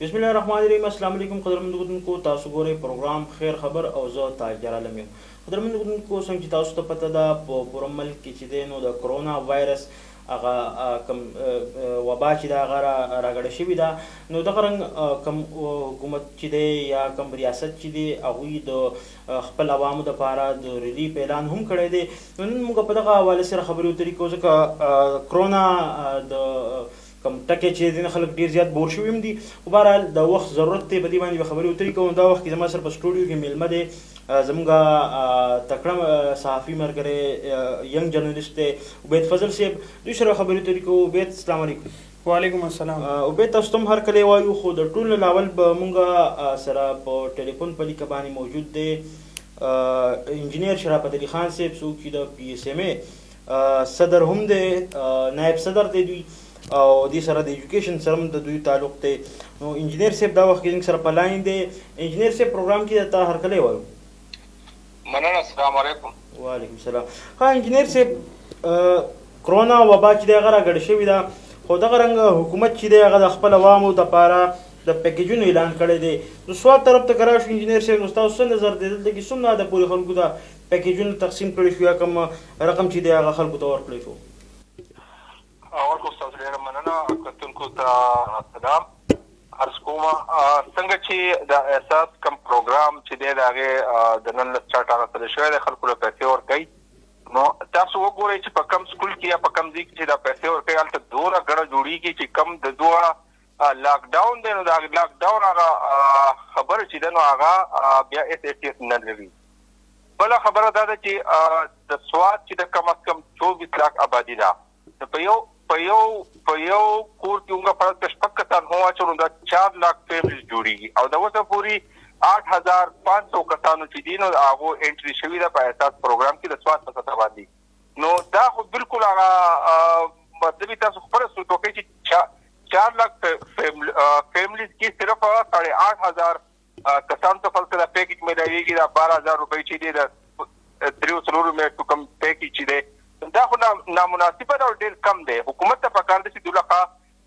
بسم الله الرحمن الرحیم. السلام علیکم قدرمنو تاسو ګورئ پروګرام خیر خبر او زه تاجر عالم یم. قدرمنو څنګه چې تاسو ته پته ده په پوره ملک کې چې دی نو د کرونا وایرس هغه کم وبا چې دا هغه راګړه شوې ده نو دغه رنګ کم حکومت چې دی یا کم ریاست چې دی هغوی د خپل عوامو دپاره د ریلیف اعلان هم کړی دی. نن موږ په دغه حوالې سره خبرې اترې کوو ځکه کرونا د کم ټکي چې ځینې خلک ډېر زیات بور شوي هم دي خو بهرحال د وخت ضرورت دی په دې باندې به خبرې اترې کوو. دا وخت کې زما سره په سټوډیو کې میلمه دی زموږ تکړه صحافي ملګری ینګ جرنلیست دی عبید فضل صاحب. دوی سره خبرې اترې کوو. عبید السلام علیکم. وعلیکم السلام. عبید تاسو ته هم هر کله وایو خو د ټولو لاول به مونږ سره په ټلیفون په لیکه باندې موجود دی انجینیر شرافت علي خان صاحب څوک چې د پی اس ام ای صدر هم دی نائب صدر دی دوی او دې سره د ایجوکیشن سره هم د دوی تعلق دی. نو انجینیر صاحب دا وخت کې زموږ سره په لاین دی. انجینیر صاحب پروګرام کې تا هر کله وایو. مننه. السلام علیکم. وعلیکم السلام. ها انجینیر صاحب کرونا وبا چې دی هغه راګډ شوې ده خو دغه رنګ حکومت چې دی هغه د خپل عوامو دپاره د پیکیجونو اعلان کړی دی. نو سواد طرف ته که راشو انجینیر صاحب نو ستاسو څه نظر دی دلته کې څومره د پورې خلکو د پیکیجونو تقسیم کړی شو یا کوم رقم چې دی هغه خلکو ته ورکړی شو؟ اول کو تاسو ډیره مننه. کتونکو ته سلام عرض کوم. څنګه چې د اساس کم پروګرام چې دی د هغې د نن له سټارټ هغه سره شوی دی خلکو له پیسې ورکوي. نو تاسو وګورئ چې په کم سکول کې یا په کم ځای کې چې دا پیسې ورکوي هلته دومره ګڼه جوړېږي چې کم د دوه لاکډاون دی نو د هغې لاکډاون هغه خبره چې ده نو هغه بیا اس نه لري. بله خبره دا ده چې د سوات چې د کم از کم 24 لاک آبادي ده په یو کور کې موږ فرض کړه شپږ کسان هم واچوو نو دا 4 لاک فیملیز جوړېږي او د اوسه پورې 8500 کسانو چې دي نو د هغو انټري شوي ده په اساس پروګرام کې د سوات په سطح باندې. نو دا خو بالکل هغه مطلب تاسو خبره سوچ وکړئ چې 4 لاک فیملیز کې صرف 8500 کسانو ته فرض کړه پیکیج میلاویږي دا 12000 روپۍ چې دي د 3 میاشتو کم پیکیج چې دی دا خو نامناسبه ده او ډېر کم دی. حکومت ته پکار ده چې دولخه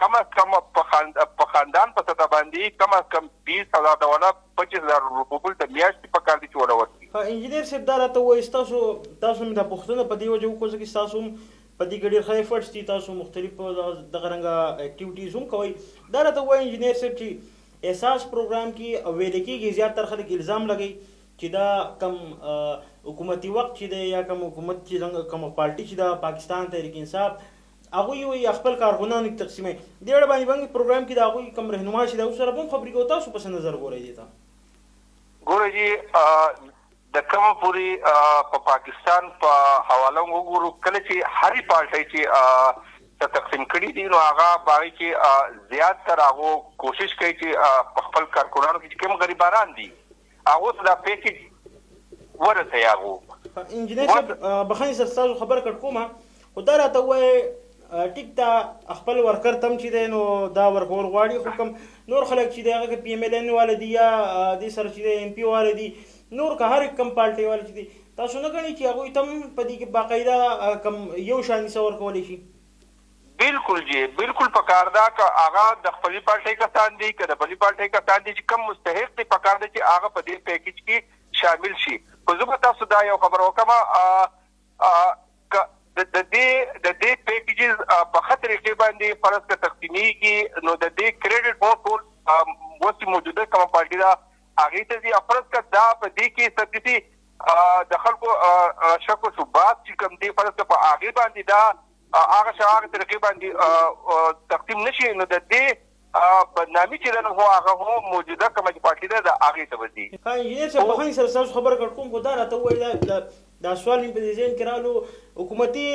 کم از کم په خاندان په سطح باندې کم از کم 20000 ډالر 25000 روپۍ د میاشتې پکار دي چې ونه ورکړي. انجینیر صاحب دا راته وایي تاسو مې دا پوښتنه په دې وجه وکړو ځکه ستاسو هم په دې کې ډېر ښه ایفرټس دي تاسو مختلف دغه رنګه اکټیویټیز هم کوئ. دا راته وایي انجینیر صاحب چې احساس پروګرام کې ویل کېږي زیاتره خلک الزام لګوي چې دا کم حکومتي وخت چې دی یا کوم حکومت چې کومه پارټي چې د پاکستان تحریک انصاف هغوی وایي خپل کارکونان تقسیموي. دې اړه باندې پروګرام کې د هغوی کوم رهنما چې دی اوس سره به هم خبرې کوو. تاسو په څه نظر ګورئ دې ته؟ ګورئ جي د کومه پورې په پاکستان په حواله وګورو کله چې هرې پارټۍ چې تقسیم کړي دي نو هغه په هغې کې زیات تر هغو کوشش کوي چې په خپل کارکونانو کې چې کوم غریبانان دي هغو ته دا پیکیج ورته یاغو. انجینیر صاحب بخښنې سره ستاسو خبره کټ کومه خو دا راته ووایئ ټیک ته خپل ورکر ته هم چې دی نو دا ورکول غواړي خو کوم نور خلک چې دی هغه که پی ایم ایل این والا دي یا دې سره چې دی ایم پي والا دي نور که هر کم پارټۍ والا چې دي تاسو نه ګڼئ چې هغوی ته هم په دې کې باقاعده کم یو شان څه ورکولی شي؟ بالکل جی بالکل پکار ده که هغه د خپلې پارټۍ کسان دي که د بلې پارټۍ کسان دي چې کم مستحق دي پکار ده چې هغه په دې پیکیج کې شامل شي. خو زه به تاسو دا یو خبره وکړم د دې پیکیجز په ښه طریقې باندې فرض که تقسیمیږي نو د دې کریډټ مو ټول اوس موجوده کومه پارټي ده هغې ته ځي. فرض که دا په دې کې څه د خلکو شک و شبهات چې کوم دي فرض که په هغې باندې دا هغه طریقې باندې تقسیم نه شي نو د دې بدنامي چې ده نو هغه هم موجوده کومه چې پارټي ده د هغې ته به ځي. انجینیر صاحب بخښنې سره ستاسو خبره کټ کوم خو دا راته ووایي دا سوال مې په دې ذهن کې رالو حکومتي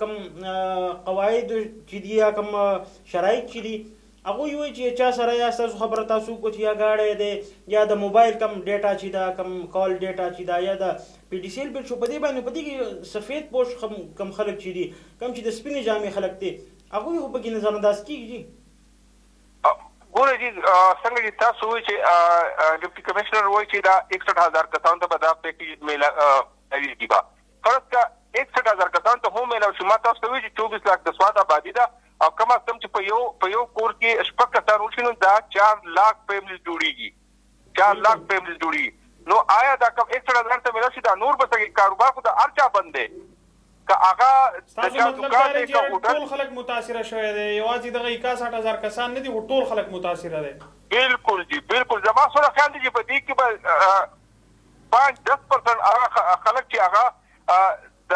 کم قواعد چې دي یا کم شرایط چې دي هغوی وایي چې چا سره یا ستاسو خبره تاسو وکړو چې یا ګاډی دی یا د موبایل کم ډیټا چې ده کم کال ډیټا چې ده یا د پی ډي سی ایل بل شو په دې باندې په دې کې سفید پوش کم خلک چې دي کم چې د سپینې جامې خلک دي هغوی خو پکې نظر انداز کېږي. ګوره جي څنګه چې تاسو وایئ چې ډپټي کمشنر وایي چې دا 61000 کسانو ته به دا پیکیج میلاویږي به فرض که 61000 کسانو ته هم میلاو شي ما تاسو ته وایي چې 24 لاک د سوات آبادي ده او کم از کم چې په یو کور کې شپږ کسان وشي نو دا 4 लाख فیملی جوړیږي 4 लाख فیملی جوړي نو آیا دا کوم 1,000 ته ملي دا نور به کاروبار خو د ارچا بندي که هغه د چا دکان دی که ټول خلک متاثر شوی دی یوازې دغه 61,000 کسان نه دي ټول خلک متاثر دي بالکل جی بالکل زما سره خیال دی چې په دې کې به 5-10% هغه خلک چې هغه د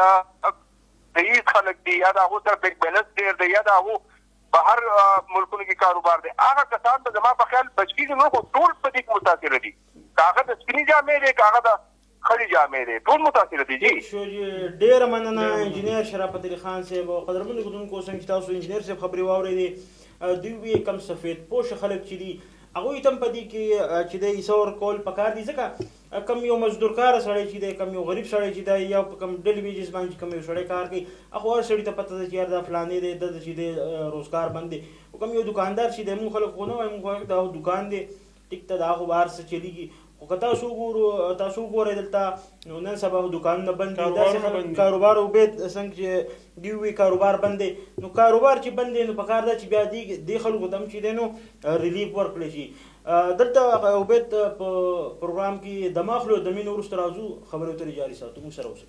رئیس خلک دی یا د هغو سره بینک بیلنس ډېر دی یا د هغو بهر ملکونو کې کاروبار دی هغه کسان به زما په خیال بچ کېږي نو خو ټول په دې کې متاثر دي که هغه د سپینې جامې دی که هغه د خړې جامې دی ټول متاثر دي جی ډېره مننه انجینر شرافت علي خان صاحب او قدرمنو لیدونکو څنګه چې تاسو انجینر صاحب خبرې واورېدې دوی وی کم سفید پوش خلک چې دي هغوی ته هم په دې کې چې دی حصه ورکول پکار دي ځکه کم یو مزدور کاره سړی چې دی کم یو غریب سړی چې دی یا په کم ډیلی ویجز باندې چې کم یو سړی کار کوي هغه هر سړي ته پته ده چې یار دا فلانې دی د چې دی روزګار بند دی او کم یو دکاندار چې دی موږ خلک خو نه وایو موږ دا دکان دی ټیک ته دا خو بهر څه چلیږي خو که تاسو وګورئ دلته نو نن سبا دکانونه بند دي داسې کاروبار وبید څنګه چې دوی وي کاروبار بند دی نو کاروبار چې بند دی نو پکار ده چې بیا دې خلکو ته هم چې دی نو ریلیف ورکړی شي دلته عبید په پروګرام کې دمه اخلو د مینې وروسته راځو خبرې اترې جاري ساتو موږ سره اوسئ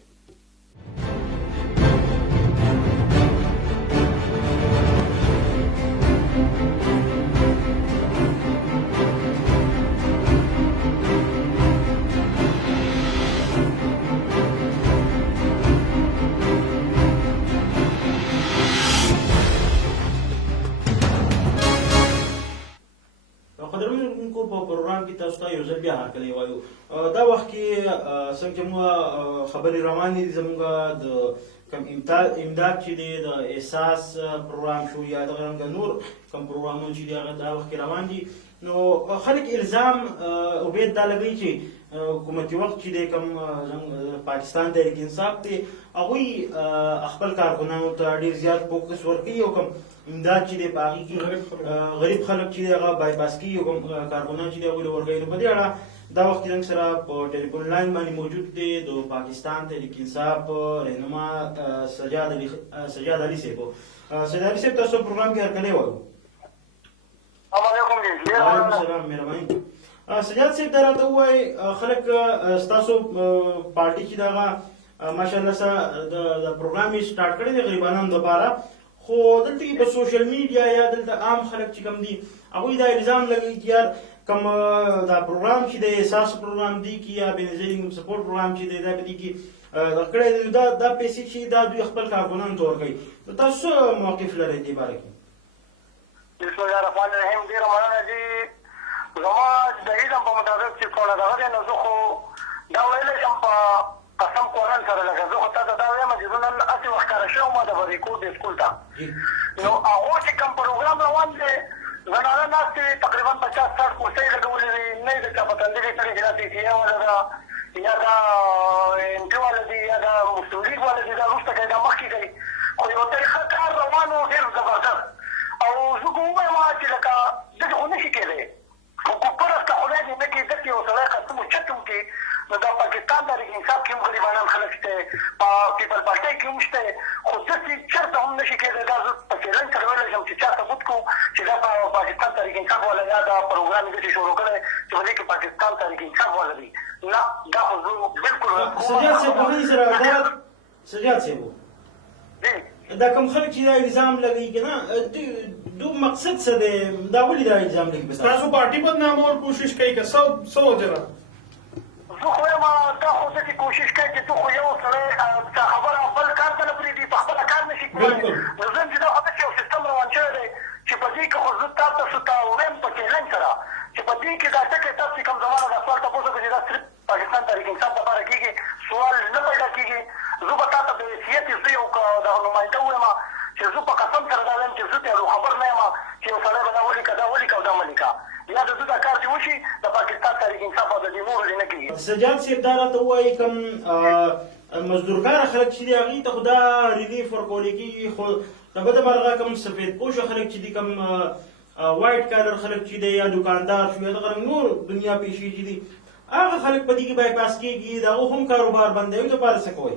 قدرمنو په پروګرام کې تاسو ته یو ځل بیا هرکلی وایو دا وخت کې څنګه چې موږ خبرې روانې دي زموږ د کوم امداد چې دی د احساس پروګرام شو یا دغه رنګه نور کوم پروګرامونه چې دي هغه دا وخت کې روان دي نو خلک الزام عبید دا لګوي چې حکومتي وخت چې دی کوم پاکستان تحریک انصاف دی هغوی خپل کارکنانو ته ډېر زیات فوکس ورکوي او کوم امداد چې دی په هغې کې غریب خلک چې دی هغه بایپاس کېږي او کوم کارکنان چې دی هغوی له ورکوي نو په دې اړه دا وخت زموږ سره په ټلیفون لاین باندې موجود دی د پاکستان تحریک انصاف رهنما سجاد علي صاحب سجاد علي صاحب تاسو پروګرام کې هرکلی وایو وعلیکم السلام مهرباني سجاد صاحب دا راته ووایئ خلک ستاسو پارټي چې دغه ماشاءالله سره د پروګرام یې سټارټ کړی دی غریبانو دپاره خو دلته کې په سوشل میډیا یا دلته عام خلک چې کوم دي هغوی دا الزام لګوي چې یار کوم دا پروګرام چې دی احساس پروګرام دی کې یا بینظیر سپورټ پروګرام چې دی دا په دې کې کړی دی دا پیسې چې دا دوی خپل کارکنانو ته ورکوي نو تاسو څه موقف لرئ دې باره کې بسم الله الرحمن الرحیم ډېره مننه جي زما د علم په مطابق چې څونه دغه دی نو زه خو دا ویلی شم په قسم قرآن سره لکه زه خو تا ته دا وایم چې زه نن هسې وښکاره شوی ما د بریکو د سکول ته نو هغو چې کوم پروګرام روان دی زنانه ناستې تقریبا 50-60 کرسۍ لګولې دي نه یې د چا په تندي کې کړي چې دا CCA والا ده یا دا MP والا دي یا دا مفتون لیګ والا دي دا وروسته کوي دا مخکې کوي خو یو ته ښه کار روان و ډېر زبردست او زه خو ووایم چې لکه داسې خو نشي کېدی حقوقپرسته خدای دې نه کړي داسې یو سړی قسم وچت وکړي نو دا پاکستان تحریک انصاف کې هم غریبانان خلک شته په پیپل پارټۍ کې هم شته خو داسې چېرته هم نشي کېدی دا زه په چیلنج سره ویلی شم چې چا ثبوت کړو چې دا پاکستان تحریک انصاف والا یا دا پروګرام یې داسې شروع کړی چې په دې کې پاکستان تحریک انصاف والا دی نه دا خو زه بالکل سجاد صاحب دا کوم خلک چې دا الزام لګوي که نه دو مقصد څه دی دا ولې دا الزام لګوي تاسو پارټي بدنامول کوشش کوئ که څه وجه ده زه خو یم دا خو داسې کوشش کوي چې ته خو یو سړی ستا خبره بل کار ته نه پرېږدي په خپله کار نه شي کولی نو زه چې دا خو داسې یو سیستم روان شوی دی چې په دې کې خو زه تاسو ته ووایم په چیلنج سره چې په دې کې دا ټکی تاسو چې کوم زما نه دا سوال تپوس وکړو چې دا صرف پاکستان تحریک انصاف لپاره کېږي سوال نه پیدا کېږي زه به تا ته بې حیثیت زه یو دغه نماینده ووایم چې زه په قسم سره دا وایم چې زه ته خبر نه یم چې یو سړی به دا ولیکه دا ولیکه او دا مه لیکه یا د ده دا کار چې وشي د پاکستان تحریک انصاف او د دې نورو دې نه کېږي سجاد صاحب دا راته ووایي کوم مزدورکاره خلک چې دي هغوی ته خو دا ریلیف ورکولی کېږي خو د بده مرغه کوم سفید پوشه خلک چې دي کوم وایټ کالر خلک چې دی یا دکاندار شو یا دغه نور دنیا پیشې چې دي هغه خلک په دې کې بایپاس کېږي د هغو هم کاروبار بند دی هغوی لپاره څه کوئ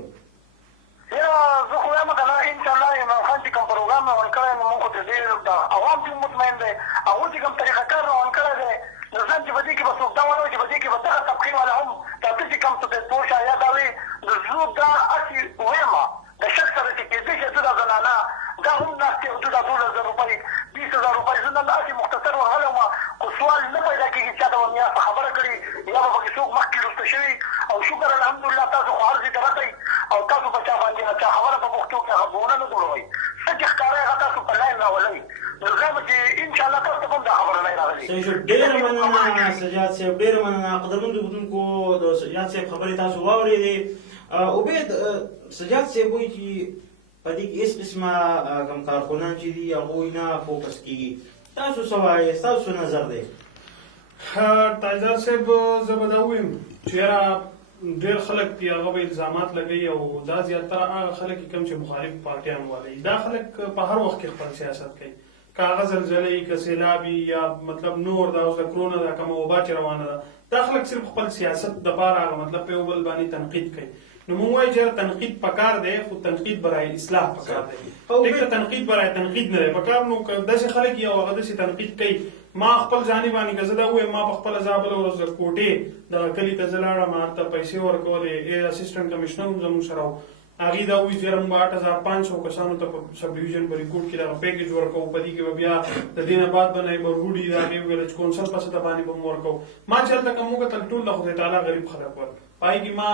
زه خو وایم که نه انشاءالله عمران خان چې کوم پروګرام نظام روان کړی نو موږ ته ډېر د عوام چې مطمئن دی هغوی چې کوم طریقه کار روان کړی دی نو ځان چې په دې کې به څوک دا وایي چې په دې کې به دغه طبقې والا هم دا ته چې کوم څه پوه شه یا دا وایي نو زه دا هسې وایم د شک سره چې کېدای شي زه دا زنانه دا هم ناستې او زه دا 12,000 روپۍ 20,000 روپۍ زه نن هسې مختصر ورغلی وم خو سوال نه پیدا کېږي چا ته به مې یا څه خبره کړې یا به پکې څوک مخکې وروسته شوي او شکر الحمدلله تاسو خو عرض یې ته رسئ او تاسو په چا باندې نه چا خبره په پښتو کې هغه بونه نه جوړوئ څه چې ښکاره هغه تاسو په لاین راولئ نو زه به چې انشاءالله تاسو ته هم دا خبره نه راغلي صحیح شو. ډېره مننه سجاد صاحب، ډېره مننه. قدرمنو کتونکو د سجاد صاحب خبرې تاسو واورېدې. عبید، سجاد صاحب وایي چې په دې کې هېڅ قسمه کوم کارخونان چې دي هغوی نه فوکس کېږي. تاسو څه وایئ؟ ستاسو څه نظر دی؟ تاجدار صاحب زه به دا ووایم چې یاره ډېر خلک دي هغه به الزامات لګوي او دا زیاتره هغه خلک دي کوم چې مخالف پارټیان والي. دا خلک په هر وخت کې خپل سیاست کوي، که هغه زلزلې که سیلابي یا مطلب نور دا اوس د کرونا دا کومه وبا چې روانه ده، دا خلک صرف خپل سیاست دپاره هغه مطلب په یو بل باندې تنقید کوي. نو موږ وایو چې تنقید پکار دی خو تنقید برای اصلاح پکار دی. ټیک ته تنقید برای تنقید نه دی پکار. نو که داسې خلک یو هغه داسې تنقید کوي، ما خپل ځاني باندې که زه دا ووایم ما په خپله ځا بله ورځ د کوټې دغه کلي ته زه لاړم، هلته پیسې ورکولې، اسسټنټ کمیشنر هم زموږ سره و، هغې دا وایي چې یاره موږ 8,500 کسانو ته په سب ډویژن په ریکورډ کې دغه پیکیج ورکوو، په دې کې به بیا د دې نه بعد به نایبرهوډ د هغې ویله چې کونسل پسې ته باندې به مو ورکوو. ما چې هلته که موږ کتل ټول د خدای تعالی غریب خلک ول، پای کې ما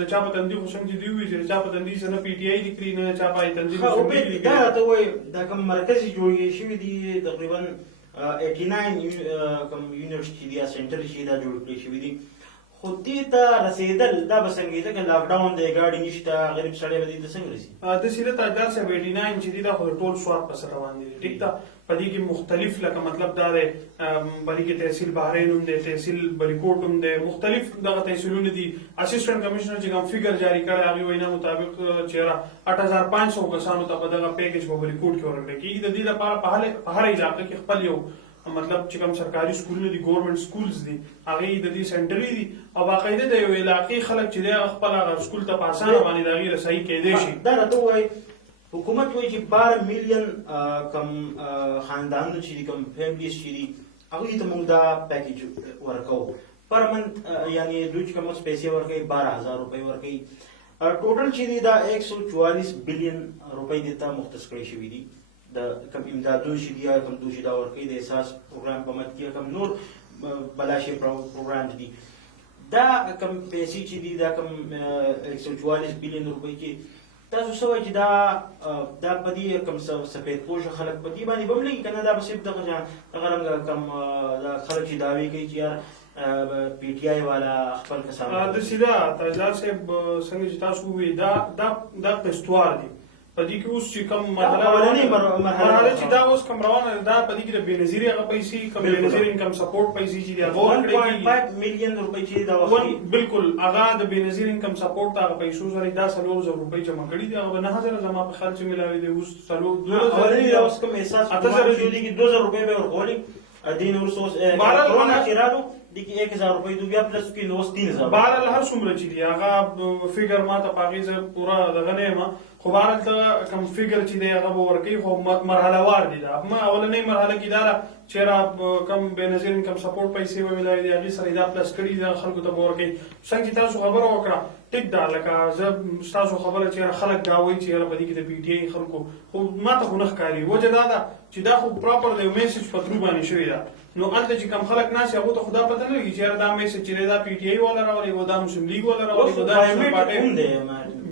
د چا په تندي خو څنګه چې دوی وایي چې د چا په تندي څه نه پی ټي آی دي کړي نه چا په تندي دا راته وایي دا کوم مرکزي جوړې شوي دي تقریبا 89 کوم یونیورسټي دي یا سنټر چې دا جوړ کړي شوي دي، خو دې ته رسېدل دا به څنګه ځکه لاکډاون دی، ګاډي نشته، غریب سړی به دې ته څنګه رسي؟ داسې ده تاجدار صاحب 89 چې دي دا خو د ټول سواد پسې روان دي. ټیک ده، په دې کې مختلف لکه مطلب دا دی په دې کې تحصیل بحرین هم دی، تحصیل بریکوټ هم دی، مختلف دغه تحصیلونه دي. اسسټنټ کمیشنر چې کوم فګر جاری کړی هغې وینا مطابق چې 8,500 کسانو ته به دغه پیکیج په بریکوټ کې ورکړی کېږي. د دې لپاره په هر علاقه کې خپل یو مطلب چې کوم سرکاري سکولونه دي، ګورنمنټ سکولز دي، هغې د دې سنټري دي او باقاعده د یو علاقې خلک چې دی هغه خپل هغه سکول ته په اسانه باندې د هغې رسایي کېدی شي. دا راته ووایي حکومت وایي چې 12 میلیون کم خاندانونه چې دي، کم فیملیز چې دي، هغوی ته موږ دا پیکیج ورکوو پر منت، یعنې دوی چې کوم اوس پیسې ورکوي 12,000 روپۍ ورکوي. ټوټل چې دي دا 144 بلین روپۍ دې ته مختص کړی شوي دي. د کوم امدادونه چې دي کوم دوی چې دا ورکوي د احساس پروګرام په مد کې کوم نور بلاشي پروګرام دي، دا کوم پیسې چې دي دا کوم 144 بلین روپۍ کې تاسو څه وایئ چې دا په دې کوم سفید پوشه خلک په دې باندې به هم لګي که نه دا به صرف دغه رنګه کوم خلک چې دعوې کوي چې یار پی ټي آی والا خپل کسان داسې ده تاجدار صاحب څنګه چې تاسو ووایئ دا قسطوار دي. په دې کې اوس چې کوم مرحله چې دا اوس کوم روانه ده دا په دې کې د بېنظیرې هغه پیسې کوم بېنظیر انکم سپورټ پیسې چې دي هغه ورکړی کېږي 1.5 میلیون روپۍ چې دا وخت بالکل هغه د بېنظیر انکم سپورټ هغه پیسو سره دا 4,000 روپۍ جمع کړي دي، هغه به 9,000 زما په خیال چې میلاوي دي. اوس 2,000 اوس کوم احساس 2,000 روپۍ به ورکولي دین وروسته اوس کرونا چې راغلو دې کې 1,000 روپۍ دوی بیا پلس کې نو اوس 3,000. بهرحال هر څومره چې دي هغه فګر ما ته په هغې زه پوره دغه نه یم، خو بهرحال ته کوم فګر چې دی هغه به ورکوي خو مرحله وار دي. دا اولنۍ مرحله کې دا ده چې کوم بېنظیر انکم سپورټ پیسې به میلاوي دي هغې سره دا پلس کړي دي خلکو ته به ورکوي. څنګه چې تاسو خبره وکړه ټیک ده، لکه زه ستاسو خبره چې خلک دا وایي چې یاره په دې کې د پی ټي آی خلکو خو ما ته خو نه ښکاري. وجه دا ده چې دا خو پراپر د یو میسج په ترو باندې شوې ده. نو هلته چې کوم خلک ناست هغو ته خو دا پته نه لګي چې یاره دا میسج چې دی دا پی ټي آی والا راولي و دا مسلم لیګ والا راولي دا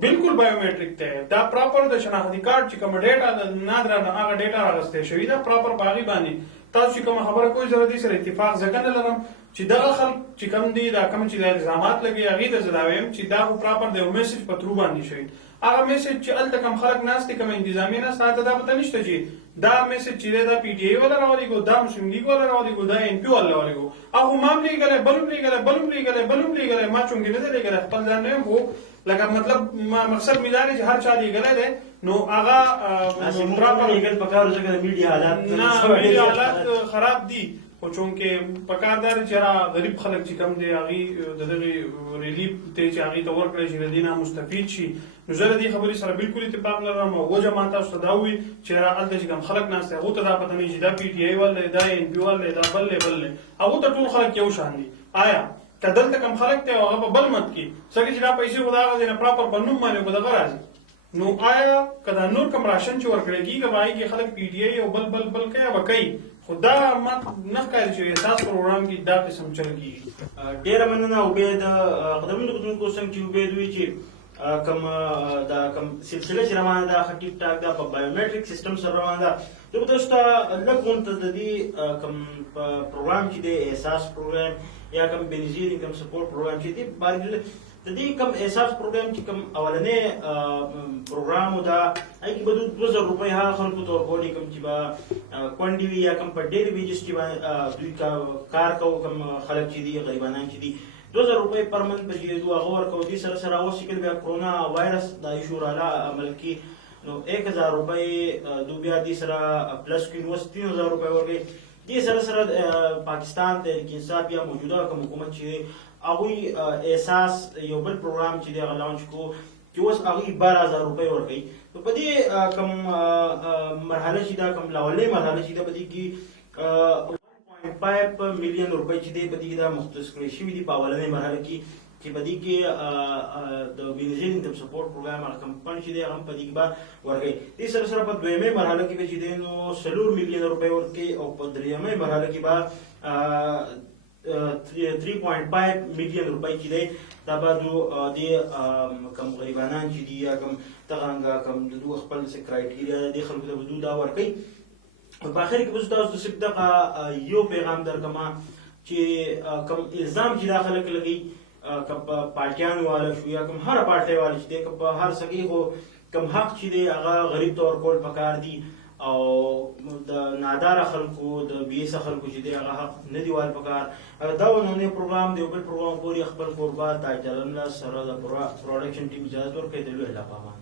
بالکل بایومیټریک دی. دا پراپر د شناختی کارت چې کومه ډیټا نادره هغه ډیټا راغستې شوې ده پراپر په هغې باندې تاسو چې کومه خبره کوئ زه د دې سره اتفاق ځکه نه لرم چې دغه خلک چې کوم دي دا کوم چې د الزامات لګي هغې ته زه دا وایم چې دا خو پراپر د یو میسج په ترو باندې شوي. هغه میسج چې هلته کوم خلک ناست دي کوم انتظامیه ناست هلته دا پته نشته چې دا میسج چې دی دا پی ټي آی والا راولېږو، دا مسلم لیګ والا راولېږو، دا ان پي والا راولېږو. هغه ما هم لېږلی بل هم لېږلی بل هم لېږلی بل هم لېږلی، ما چونکې نه دی لېږلی خپل ځان نه یم، خو لکه مطلب مقصد مې دا دی چې هر چا لېږلی دی نو هغه پراپر لېږل پکار ځکه د میډیا حالات نه میډیا حالات خراب دي. خو چونکې پکاردار چې را غریب خلک چې کم دی هغه د دغه ریلیف ته چې هغه ته ورکړی شي د دینه مستفید شي نو زه د دې خبرې سره بالکل اتفاق لرم او وجه ما تاسو ته دا وي چې هغلته چې کوم خلک ناست هغو ته دا پته نه چې دا پی ټي آی ول دا ان پی ول دا بل بل هغو ته ټول خلک یو شان دي آیا که دلته کوم خلک ته هغه په بل مت کې څنګه چې دا پیسې خو د هغه ځای نه پراپر په نوم باندې په دغه راځي نو آیا که دا نور کوم راشن چې ورکړی کېږي هغې کې خلک پی ټي آی او بل بل بل کوي به کوي خو دا ما نه ښکاري چې احساس پروګرام کې دا قسم چل کېږي. ډېره مننه عبید. قدرمنو کتونکو څنګه چې عبید وایي چې کوم سلسله چې روانه ده ښه ټیک ټاک ده په بایومیټریک سیسټم سره روانه ده. زه به تاسو ته لږ غونته د دې کوم پروګرام چې دی احساس پروګرام یا کوم بینظیر انکم سپورټ پروګرام چې دی بارے د دې کوم احساس پروګرام چې کوم اولنې پروګرام ده هغې کې به 2000 روپۍ هغه خلکو ته ورکولې کوم چې به کونډې وي یا کوم په ډېرې ویجز چې دوی کار کوو کوم خلک چې دي غریبانان چې دي 2000 روپۍ پر منت په جېدو هغه ورکوو. دې سره سره اوس چې کله بیا کرونا وایرس دا ایشو راله عمل کې نو 1000 روپۍ دو بیا دې سره پلس کړي نو اوس 3000 روپۍ ورکوي. دې سره سره پاکستان تحریک انصاف یا موجوده کوم حکومت چې هغوی احساس یو بل پروګرام چې دی هغه لانچ کړو چې اوس هغوی 12000 روپۍ ورکوي. نو په دې کوم مرحله چې دا کوم لومړۍ مرحله چې ده په دې کې 1.5 میلیون روپۍ چې دی په دې کې دا مختص کړی شوي دي په اولنۍ مرحله کې چې په دې کې د بینظیر انکم سپورټ پروګرام هغه کوم فنډ چې دی هغه هم په دې کې به ورکوي. دې سره سره په دویمې مرحله کې به چې دی نو 4 میلیون روپۍ ورکوي او په درېیمې مرحله کې به 3.5 میلیون روپۍ چې دی دا به د کوم غریبانان چې دي یا کوم دغه کوم د دوی خپل څه کرایټیریا دي خلکو ته به دوی دا ورکوي. په اخر کې به زه تاسو ته صرف دغه یو پیغام درکړم چې کوم الزام چې دا خلک لګوي که په پارټیانو والا شو یا کوم هره پارټۍ والا چې دی که په هر څه کې خو کوم حق چې دی هغه غریب ته ورکول پکار دي او د ناداره خلکو د بیسه خلکو چې دی هغه حق نه دی وال پکار. دا ونونی پروګرام دی بل پروګرام پورې خپل کوربه تاجران سره د پروډکشن ټیم اجازه ورکوي د لوی الله په امان.